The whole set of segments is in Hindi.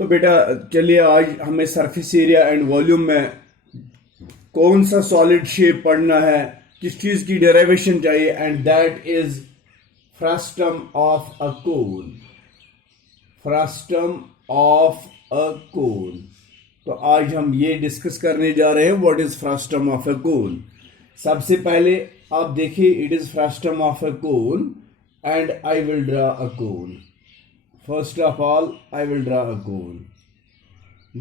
तो बेटा चलिए आज हमें सरफेस एरिया एंड वॉल्यूम में कौन सा सॉलिड शेप पढ़ना है, किस चीज की डेरिवेशन चाहिए, and that is frustum of a cone. Frustum of a cone. तो आज हम ये डिस्कस करने जा रहे हैं what is frustum of a cone. सबसे पहले आप देखिए, it is frustum of a cone and I will draw a cone. First of all, I will draw a cone.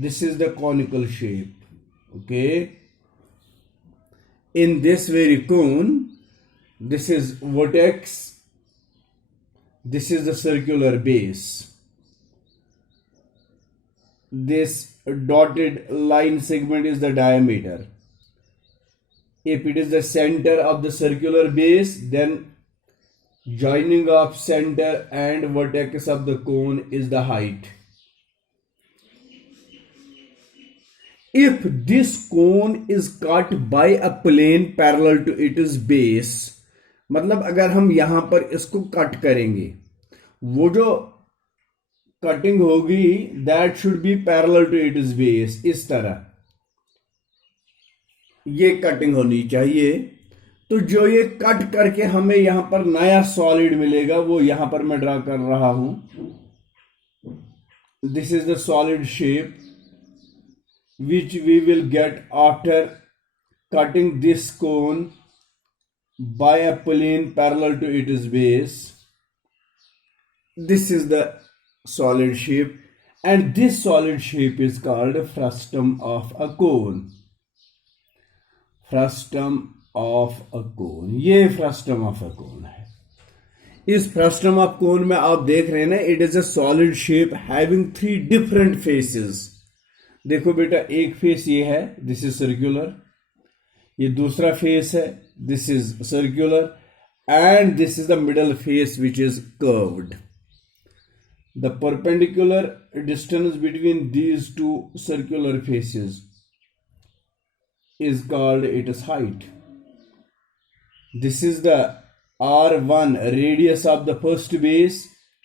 This is the conical shape. Okay. In this very cone, this is vertex. This is the circular base. This dotted line segment is the diameter. If it is the center of the circular base, then joining of center and vertex of the cone is the height. If this cone is cut by a plane parallel to its base, मतलब अगर हम यहां पर इसको कट करेंगे, वो जो कटिंग होगी that should be parallel to its base. इस तरह ये कटिंग होनी चाहिए। तो जो ये कट करके हमें यहां पर नया सॉलिड मिलेगा वो यहां पर मैं ड्रा कर रहा हूं। This is the solid shape which we will get after cutting this cone by a plane parallel to its base. This is the solid shape, and this solid shape is called frustum of a cone. Frustum of a cone. ये frustum of a cone है। इस frustum of cone में आप देख रहे हैं ना, it is a solid shape having 3 different faces. देखो बेटा, एक फेस ये है, दिस इज सर्कुलर। ये दूसरा फेस है, this is circular, and this is the middle face which is curved. The perpendicular distance between these two circular faces is called its height. This is the R1 radius of the first base.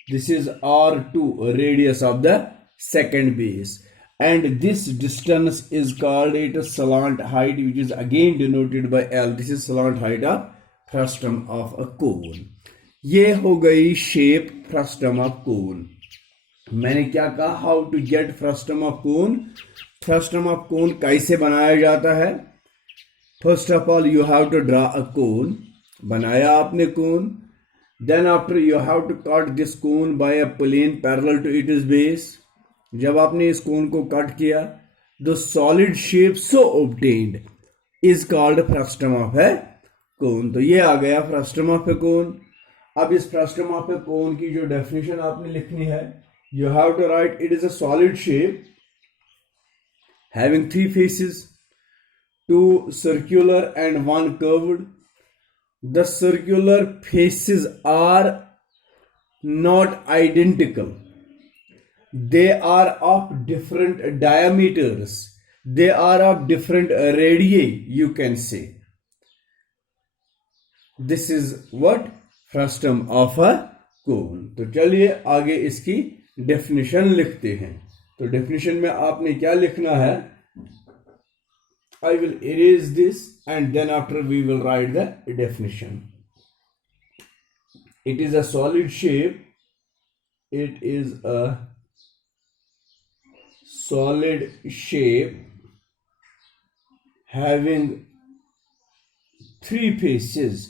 This is R2 radius of the second base. And this distance is called its slant height, which is again denoted by L. This is slant height of frustum of a cone. ये हो गई शेप फ्रस्टम ऑफ कोन। मैंने क्या कहा, how to get frustum of cone. Frustum of cone कैसे बनाया जाता है। First of all you have to draw a cone. बनाया आपने cone, then after you have to cut this cone by a plane parallel to its base. जब आपने इस कोन को कट किया, the solid shape so obtained is called frustum of a cone. तो ये आ गया फ्रस्टम ऑफ ए कोन। अब इस फ्रस्टम ऑफ ए कोन की जो डेफिनेशन आपने लिखनी है, you have to write it is a solid shape having 3 faces, 2 circular and 1 curved. The circular faces are not identical. They are of different diameters. They are of different radii, you can say. This is what frustum of a cone. तो चलिए आगे इसकी डेफिनेशन लिखते हैं। तो डेफिनेशन में आपने क्या लिखना है, I will erase this and then after we will write the definition. It is a solid shape. It is a solid shape having 3 faces,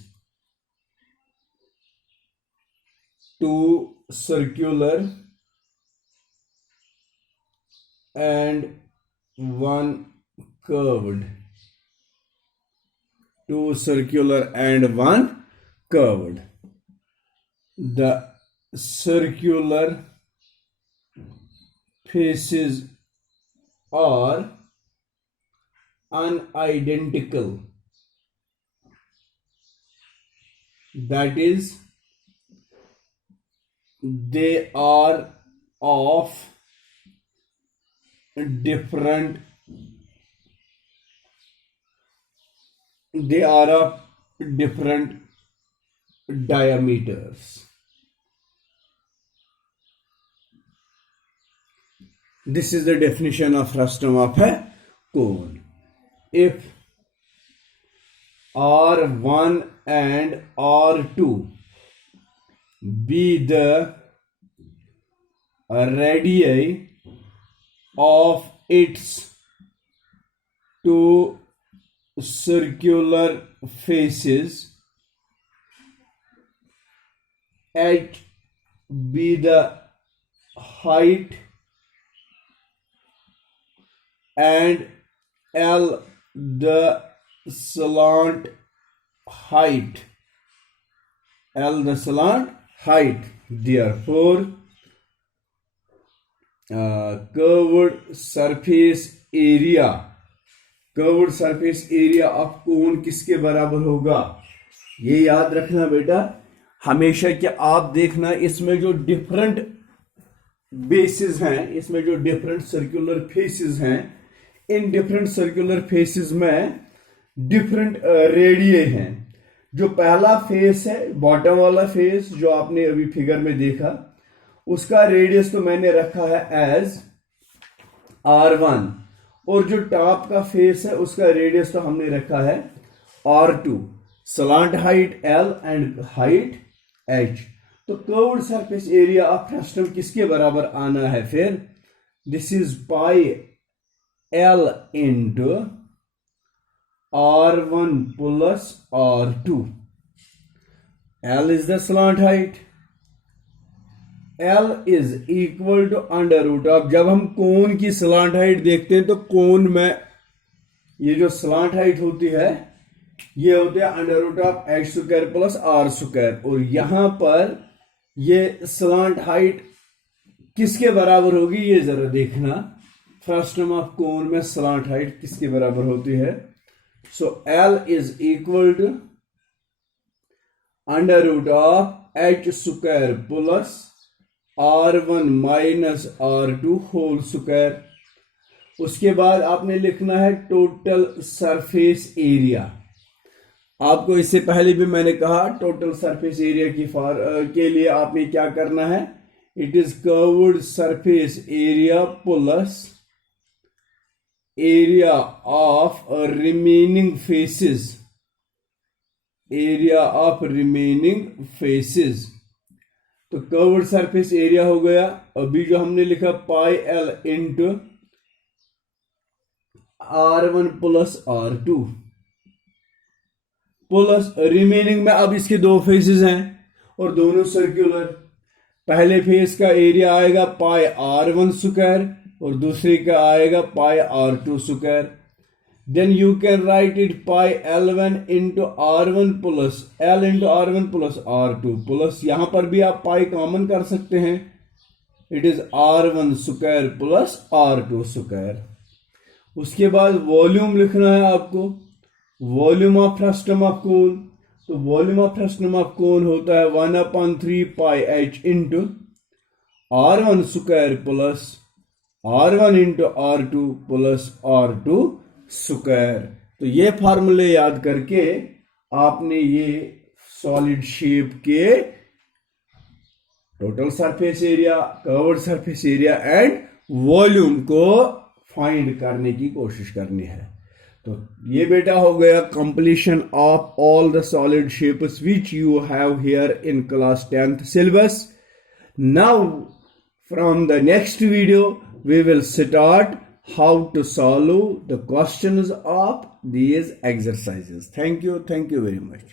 2 circular and 1 curved. 2 circular and 1 curved. The circular faces are unidentical. That is, they are of different, they are of different diameters. This is the definition of frustum of a cone. If R1 and R2 be the radii of its two circular faces, H be the height and L the slant height. Therefore, curved surface area of cone किसके बराबर होगा? ये याद रखना बेटा हमेशा कि आप देखना इसमें जो डिफरेंट बेसिस हैं, इसमें जो डिफरेंट सर्कुलर फेसेस हैं, इन डिफरेंट सर्कुलर फेसेस में डिफरेंट रेडिये हैं. जो पहला फेस है, बॉटम वाला फेस जो आपने अभी फिगर में देखा, उसका रेडियस तो मैंने रखा है एज R1, और जो टॉप का फेस है उसका रेडियस तो हमने रखा है R2. Slant height L and height H. तो curved surface area of frustum किसके बराबर आना है फिर? This is pi L into R1 plus R2. L is the slant height. L is equal to under root of, जब हम कोन की स्लांट हाइट देखते हैं तो कोन में ये जो स्लांट हाइट होती है ये होती है under root of H square plus R square. और यहां पर ये स्लांट हाइट किसके बराबर होगी ये जरा देखना. फ्रस्टम ऑफ कोन में स्लांट हाइट किसके बराबर होती है? So L is equal to under root of H square plus R1 minus R2 whole square. उसके बाद आपने लिखना है टोटल सरफेस एरिया. आपको इससे पहले भी मैंने कहा टोटल सरफेस एरिया के लिए आपने क्या करना है? It is curved surface area plus area of remaining faces. तो कर्व्ड सरफेस एरिया हो गया. अभी जो हमने लिखा पाई L into R1 plus R2 plus remaining में अब इसके दो फेसेस हैं और दोनों सर्कुलर. पहले फेस का एरिया आएगा पाई R1 स्क्वायर और दूसरे का आएगा pi R2 square. Then you can write it pi L1 into R1 plus L into R1 plus R2 plus यहां पर भी आप पाई कॉमन कर सकते हैं. It is R1 square plus R2 square. उसके बाद वॉल्यूम लिखना है आपको, volume of frustum of cone. तो volume of frustum of cone होता है 1/3 pi H into R1 square plus R1 into R2 plus R2 square. तो ये फार्मूले याद करके आपने ये सॉलिड शेप के total surface area, curved surface area and volume को फाइंड करने की कोशिश करनी है. तो ये बेटा हो गया completion of all the solid shapes which you have here in class 10th syllabus. Now from the next video we will start how to solve the questions of these exercises. Thank you very much.